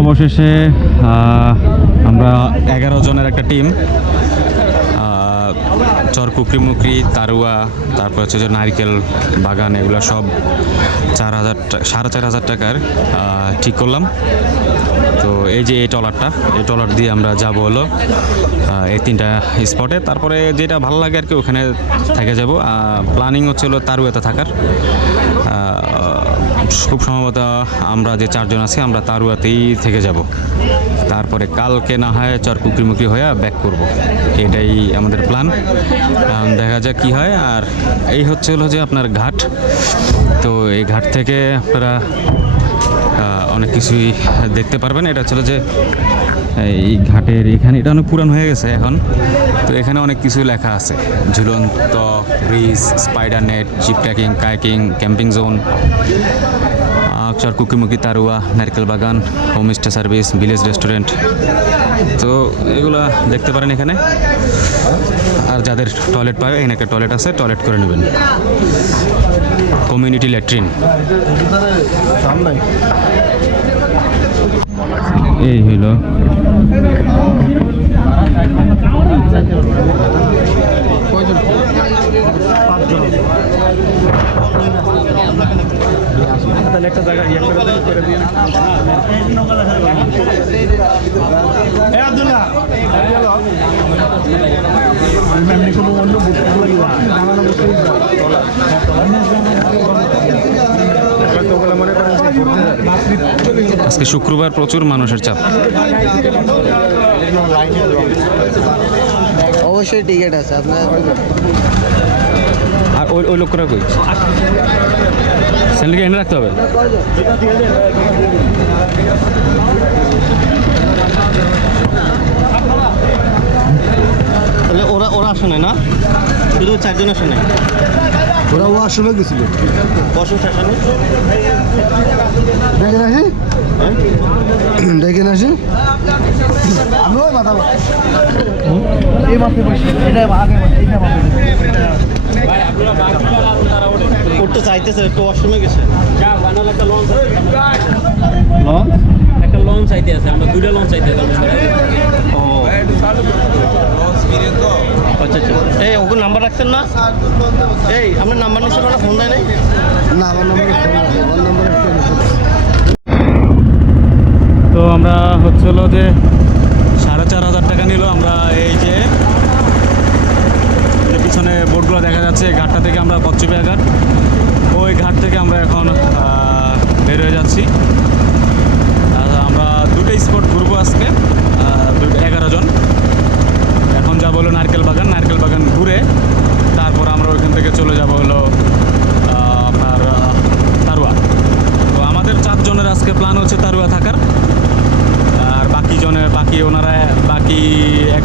অবশেষে আমরা এগারো জনের একটা টিম চরপুকরি মুকরি, তারুয়া, তারপর হচ্ছে যে নারিকেল বাগান, এগুলো সব চার হাজার সাড়ে চার হাজার টাকার ঠিক করলাম। তো এই যে এই ট্রলারটা, এই ট্রলার দিয়ে আমরা যাব হলো এই তিনটা স্পটে তারপরে যেটা ভালো লাগে আর কি, ওখানে থেকে যাব। প্ল্যানিং হচ্ছে হলো তারুয়াতে থাকার। খুব সম্ভবত আমরা যে চারজন আছি, আমরা তারুয়াতেই থেকে যাব। তারপরে কালকে না হয় চর চরকুকরিমুখী হয়ে ব্যাক করব। এটাই আমাদের প্ল্যান দেখা যাক কি হয়। আর এই হচ্ছে হলো যে আপনার ঘাট। তো এই ঘাট থেকে আপনারা অনেক কিছুই দেখতে পারবেন। এটা ছিল যে, এই ঘাটের এখানে, এটা অনেক পুরান হয়ে গেছে এখন। তো এখানে অনেক কিছু লেখা আছে। ঝুলন্ত, bridge spider net zip tracking, kayaking, camping zone Char Kukimuki, Tarua, নারকেল বাগান, হোমস্টে সার্ভিস, ভিলেজ রেস্টুরেন্ট। তো এগুলা দেখতে পারেন এখানে। আর যাদের টয়লেট পাবে এখানে একটা টয়লেট আছে টয়লেট করে নেবেন। কমিউনিটি ল্যাট্রিন এই হইল। তাহলে একটা জায়গা ইয়ে করে দিন করে দিন। এমনি কোনো অন্য বুঝতে লাগবে জানানো বুঝতে আজকে শুক্রবার প্রচুর মানুষের চাপ। অবশ্যই টিকিট আছে আপনার আর ওই ওই লোকরা কই? স্যান্ডেলকে এনে রাখতে হবে? তাহলে ওরা ওরা নাই না? শুধু চারজন নাই? ওরা ও আসলে গেছিল। বসে নাই দেখেন আসি দেখেন আসি আমি ওই মাথা এই মাপে বসি। এটা আগে এইটা মাপে করতে চাইতেছে একটু ওয়াশরুমে গেছে। একটা লঞ্চ চাইতে আছে আমরা দুইটা লঞ্চ চাইতে আচ্ছা আচ্ছা। এই ওকে নাম্বার রাখছেন না? এই আপনার নাম্বার নিচ্ছে ফোন দেয় নাই? না আমার নম্বরে আমার নম্বরে তো আমরা হচ্ছে হলো যে সাড়ে চার হাজার টাকা নিল। আমরা এই যে যে পিছনে বোর্ডগুলো দেখা যাচ্ছে এই ঘাটটা থেকে আমরা কচ্ছপিয়া ঘাট ওই ঘাট থেকে আমরা এখন বের হয়ে যাচ্ছি। আমরা দুটো স্পট ঘুরবো আজকে এগারো জন। এখন যাব হলো নারকেল বাগান নারকেল বাগান ঘুরে তারপর আমরা ওইখান থেকে চলে যাব হলো আপনার তারুয়া। তো আমাদের চারজনের আজকে প্ল্যান হচ্ছে তারুয়া থাকার। আর বাকি জনের বাকি ওনারা, বাকি এক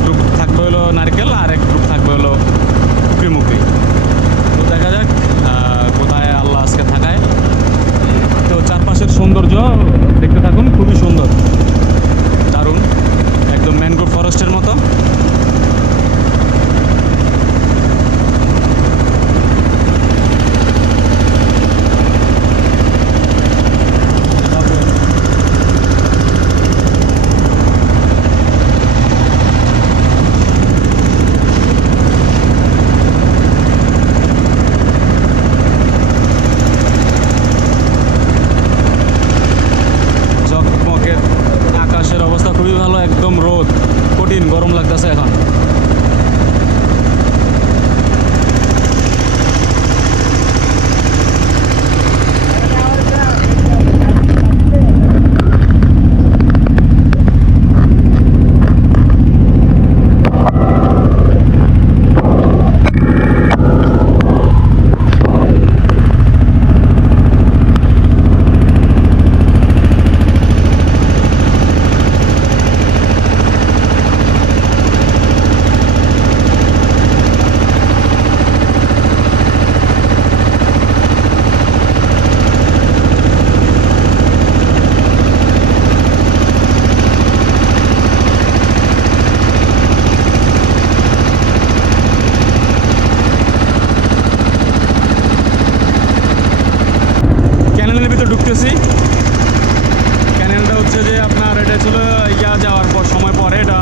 হচ্ছে যে আপনার এটা ছিল, ইয়া যাওয়ার পর, সময় পরে এটা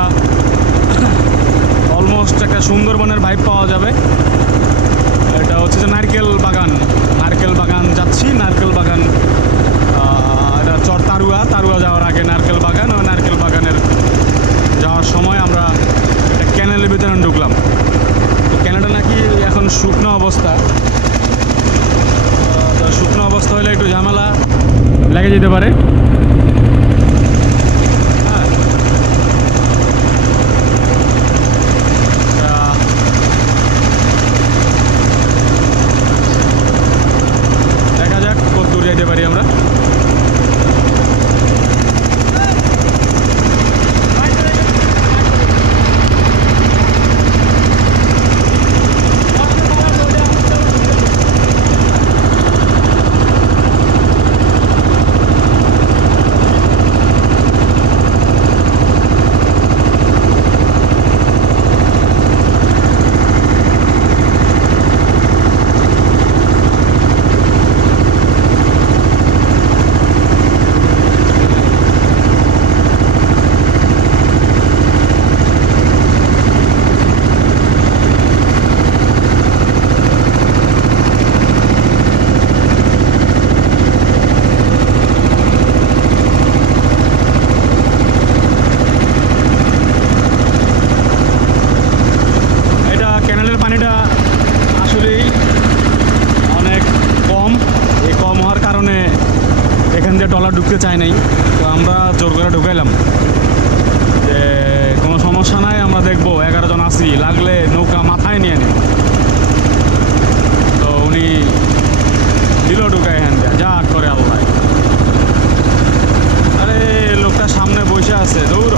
অলমোস্ট একটা সুন্দরবনের ভাইব পাওয়া যাবে। এটা হচ্ছে যে নারকেল বাগান। নারকেল বাগান যাচ্ছি, নারকেল বাগান এটা চর তারুয়া। তারুয়া যাওয়ার আগে নারকেল বাগান ও নারকেল বাগানের যাওয়ার সময় আমরা একটা ক্যানেলের ভিতরে ঢুকলাম। তো ক্যানেলটা নাকি এখন শুকনো অবস্থা। তো শুকনো অবস্থা হলে একটু ঝামেলা। লেগে যেতে পারে হ্যাঁ তা দেখা যাক কত দূর যাইতে পারি আমরা এটা ক্যানেলের পানিটা আসলেই অনেক কম এই কম হওয়ার কারণে এখান দিয়ে ডলার ঢুকতে চায় নাই তো আমরা জোর করে ঢুকাইলাম যে কোনো সমস্যা নাই আমরা দেখব এগারো জন আসি লাগলে নৌকা মাথায় নিয়ে নে তো উনি দিল ঢুকায় এখান দিয়ে যা করে আল্লাহ আরে লোকটা সামনে বসে আছে দৌড়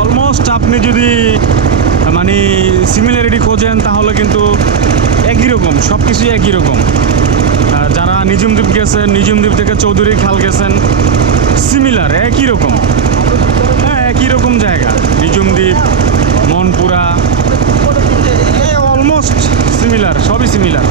অলমোস্ট আপনি যদি মানে সিমিলারিটি খোঁজেন, তাহলে কিন্তু একই রকম সব কিছুই একই রকম। যারা নিজুমদ্বীপ গেছেন নিজুমদ্বীপ থেকে চৌধুরী খাল গেছেন সিমিলার একই রকম। হ্যাঁ একই রকম জায়গা। নিজুমদ্বীপ মনপুরা অলমোস্ট সিমিলার সবই সিমিলার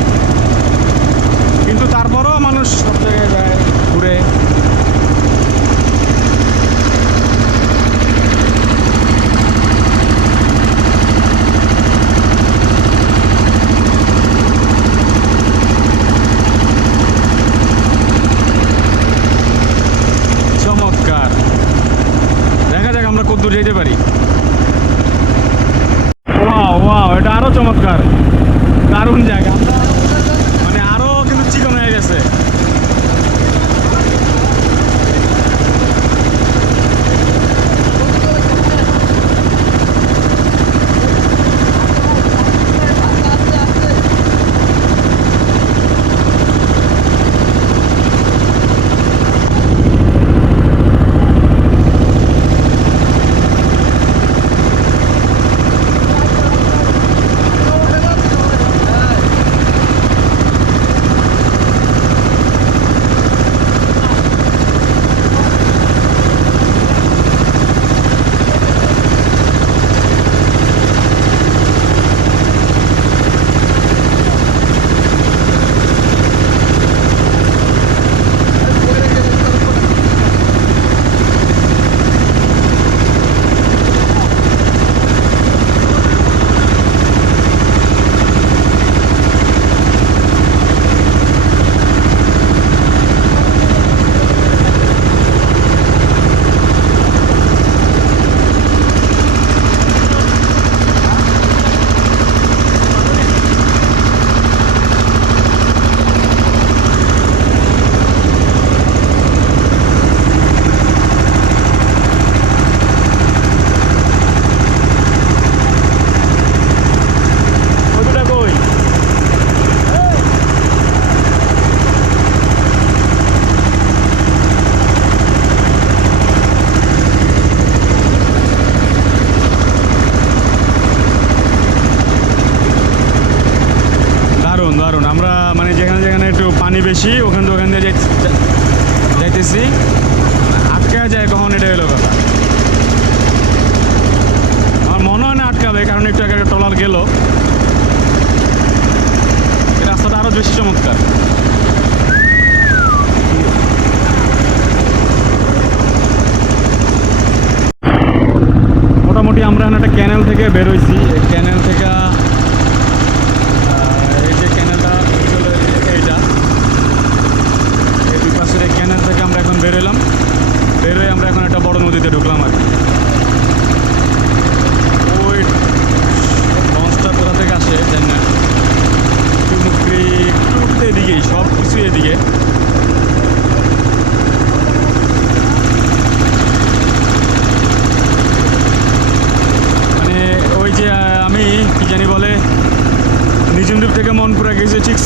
глядачів.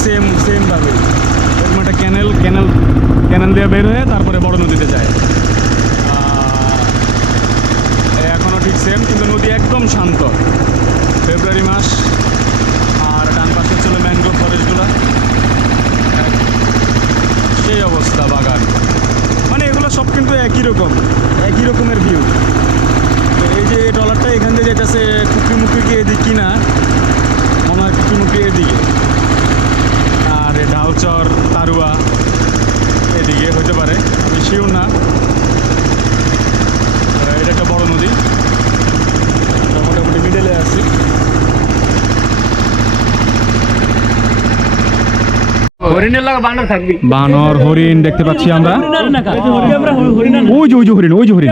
সেম সেমভাবে এরকম একটা ক্যানেল ক্যানেল ক্যানেল দিয়ে বের হয়ে তারপরে বড় নদীতে যায়। এখনও ঠিক সেম কিন্তু নদী একদম শান্ত। ফেব্রুয়ারি মাস, আর ডান পাশে ছিল ম্যানগ্রোভ ফরেস্টগুলো সেই অবস্থা বাগান। মানে এগুলো সব কিন্তু একই রকম, একই রকমের ভিউ এই যে ডলারটা এখান থেকে যেতেছে কুকিমুখি কি এদিক কিনা? মনে হয় কুকিমুখি এদিকে। আর এ ডাউচর তারুয়া এদিকে হতে পারে আমি শিওর না। এটা একটা বড় নদী। মোটামুটি মিডলে আছি। বানর হরিণ দেখতে পাচ্ছি আমরা। ওই যে ওই যে হরিণ ওই যে হরিণ।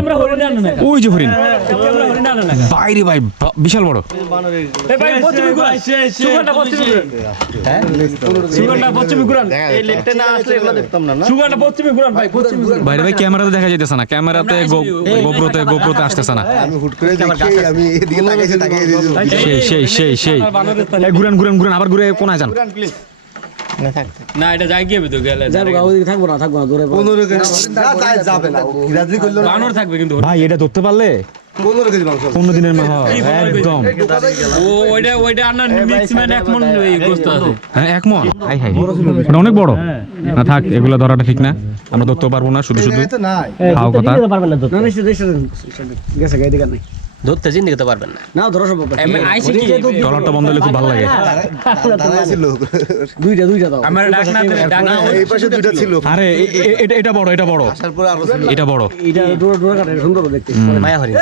ওই যে হরিণ। বাইরে ভাই বিশাল বড় এই ভাই পশ্চিমে ঘুরান সুগারটা পশ্চিমে ঘুরান সুগারটা পশ্চিমে ঘুরান এই লেকটা না আসলে এগুলো দেখতাম না না সুগারটা পশ্চিমে ঘুরান ভাই পশ্চিমে ঘুরান বাইরে ভাই ক্যামেরাতে দেখা যাইতেছে না ক্যামেরাতে গোপ্রোতে গোপ্রোতে আসতেছে না আমি হুট করে দেখি আমি এদিকে তাকিয়েছি তাকিয়ে দিয়েছি সেই সেই সেই সেই ঘুরেন ঘুরেন ঘুরেন আবার ঘুরে কোনায় যান না এটা যাই গিয়ে তো গেলে পনেরো কেজি না তাই যাবে না বিরাজি করল বানর থাকবে কিন্তু। ভাই এটা ধরতে পারলে? পনেরো কেজি মাংস। পনেরো দিনের মা একদম। ওইটা ওইটা আনার মিক্স এক মন গোস্ত আছে। হ্যাঁ এক মন। Hi hi. এটা অনেক বড়। না থাক এগুলো ধরাটা ঠিক না। আমরা ধরতে পারব না শুধু শুধু। কথা। ধরতে করতে পারবেন না। না ধরো ট্রলারটা বন্ধ হলে খুব ভালো লাগে। দুইটা দুইটা। দাও। আমার ডাক না ডাক না এই পাশে দুইটা ছিল। আরে এ- এ- এটা এটা বড় এটা বড়। তারপরে আরও ছিল। এটা বড়। এটা ডোরা ডোরা কাটে সুন্দর দেখতে। মায়া হরিণ।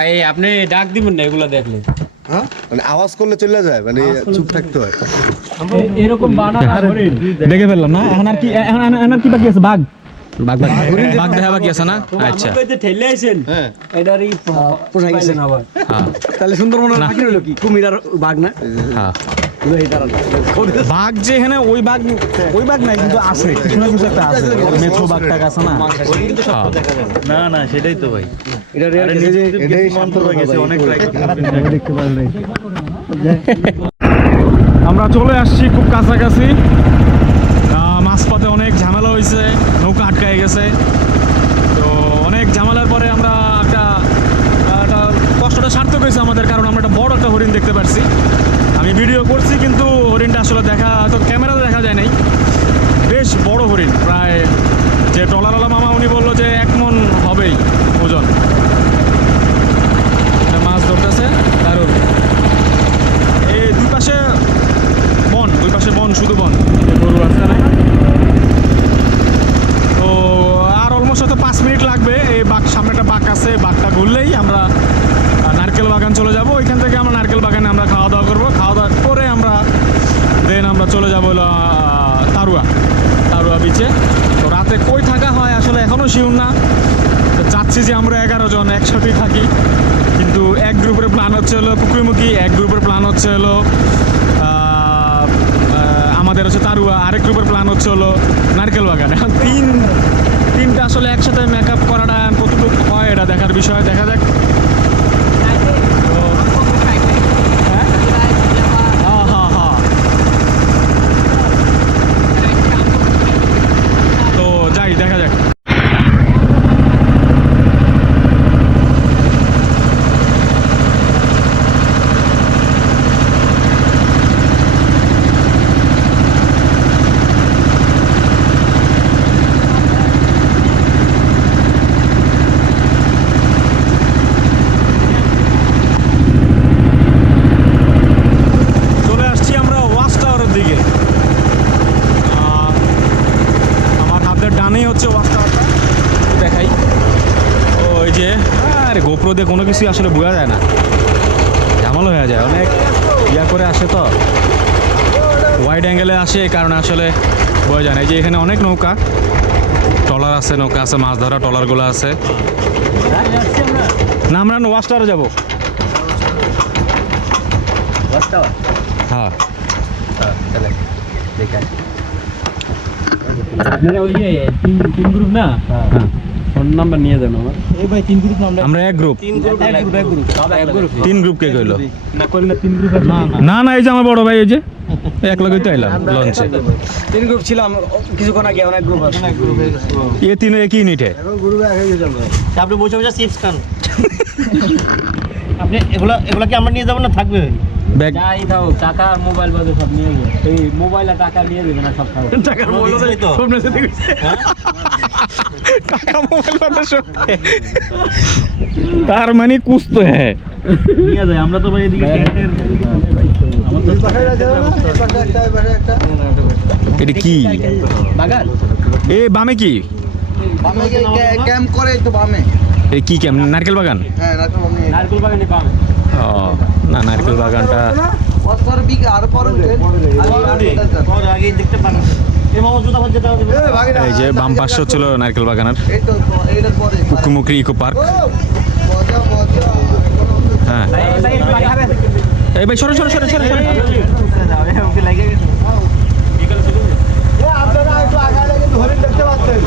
এই আপনি ডাক দিবেন না এগুলা দেখলে। হ্যাঁ? মানে আওয়াজ করলে চলে যায় মানে চুপ থাকতে হয়। এরকম হরিণ। দেখে ফেললাম না? এখন আর কি এখন এখন আর কি বাকি আছে? বাঘ। বাঘ বাঘ বাঘ দেখা বাকি আছে না আচ্ছা ঠেলে আইছেন এটারই পোষাই গেছে আবার হ্যাঁ তাহলে সুন্দরবনের পাখি হলো কি কুমির আর বাঘ না হ্যাঁ বাঘ যে এখানে ওই বাঘ ওই বাঘ নাই কিন্তু আছে কিছু না কিছু একটা আছে মেথো বাঘ আছে না হ্যাঁ। না না সেটাই তো ভাই এটা রেয়ার যে এটাই শান্ত গেছে অনেক দেখতে পারলে আমরা চলে আসছি খুব কাছাকাছি আহ, মাঝপথে অনেক ঝামেলা হয়েছে গেছে। তো অনেক ঝামেলার পরে আমরা একটা একটা কষ্টটা সার্থক হয়েছে আমাদের, কারণ আমরা একটা বড় একটা হরিণ দেখতে পারছি। আমি ভিডিও করছি, কিন্তু হরিণটা আসলে দেখা হয়তো ক্যামেরাতে দেখা যায় নাই। বেশ বড় হরিণ, প্রায় যে টলারওয়ালা মামা, উনি বলল যে এক মন হবেই ওজন। মাছ ধরতেছে, দারুণ। এই দুই পাশে বন, দুই পাশে বন, শুধু বন। গরু আছে না তো আর অলমোস্ট হয়তো পাঁচ মিনিট লাগবে এই বাঘ আছে, বাঘটা ঘুরলেই আমরা নারকেল বাগান চলে যাব। ওইখান থেকে আমরা নারকেল বাগানে আমরা খাওয়া দাওয়া করব। খাওয়া দাওয়া করে আমরা দেন আমরা চলে যাব তারুয়া তারুয়া বিচে তো রাতে কই থাকা হয় আসলে এখনও শিউর না। চাচ্ছি যে আমরা এগারো জন একসাথেই থাকি। কিন্তু এক গ্রুপের প্ল্যান হচ্ছে হলো পুকুরিমুখী, এক গ্রুপের প্ল্যান হচ্ছে হলো আমাদের হচ্ছে তারুয়া, আরেক গ্রুপের প্ল্যান হচ্ছে হলো নারকেল বাগান। এখন তিন, তিনটা আসলে একসাথে মেকআপ করাটা কতটুকু এটা দেখার বিষয়। দেখা যাক তো হ্যাঁ হ্যাঁ হ্যাঁ হ্যাঁ তো যাই দেখা যাক প্রদে কোনো কিছুই আসলে বোঝা যায় না। ঝামেলা হয়ে যায় অনেক ইয়া করে আসে তো। ওয়াইড অ্যাঙ্গেলে আসে এই কারণে আসলে বোঝা যায় না। এই যে এখানে অনেক নৌকা ট্রলার আছে নৌকা আছে মাছ ধরা ট্রলারগুলো আছে। না আমরা ওয়াশ টাওয়ারে যাব। হ্যাঁ। আপনারা ওই যে তিন তিন গ্রুপ না? ফোন নাম্বার নিয়ে যান আমার। এই ভাই তিন গ্রুপ আমরা আমরা এক গ্রুপ এক গ্রুপ এক গ্রুপ তিন গ্রুপ কে কইলো? না না তিন গ্রুপ না না। না এই যে আমার বড় ভাই এই যে। এক লগেই তো আইলাম লঞ্চে তিন গ্রুপ ছিলাম কিছুক্ষণ আগে অনেক গ্রুপ আছে। গ্রুপ এ তিন একই ইউনিটে এখন গ্রুপে এক হয়ে গেছে আমরা। আপনি বসে বসে চিপস খান। আপনি এগুলা এগুলা কি আমরা নিয়ে যাব না থাকবে? ব্যাগ যাই দাও টাকা আর মোবাইল বাদে সব নিয়ে এই মোবাইল আর টাকা নিয়ে যাবে না সব খাবে টাকার মোবাইল তো? তো। টাকা মোবাইল বাদে সব তার মানে কুছ হ্যাঁ। নিয়ে যায় আমরা তো ভাই এদিকে ক্যান্টের এটা কি? বাগান। এ বামে কি? বামে ক্যাম্প করে তো বামে। এ কি কেমন নারকেল বাগান? হ্যাঁ রাখো বামে নারকেল বাগানে পাবে ও না, নারকেল বাগানটা আগে এই যে বাম পাশে হচ্ছিল নারকেল বাগানের কুকুমুখরি ইকো পার্ক। হ্যাঁ। এই ভাই, সরে সরে সরে সরে সরে। আপনারা একটু লেগে ধরে দেখতে পাচ্ছেন।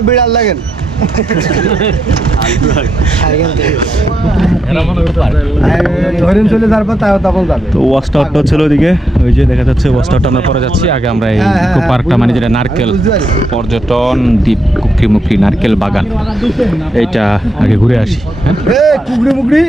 আবার বিড়াল লাগেন তো ওয়াচ টাওয়ারটা ওই যে দেখা যাচ্ছে ওয়াচ টাওয়ারটা আমরা পরে যাচ্ছি। আগে আমরা এই হ্যাঁ, হ্যাঁ, ইকো পার্কটা মানে যেটা নারকেল পর্যটন দ্বীপ নারকেল বাগান। এইটা আগে ঘুরে আসি হ্যাঁ? এ কুকড়ি মুকড়ি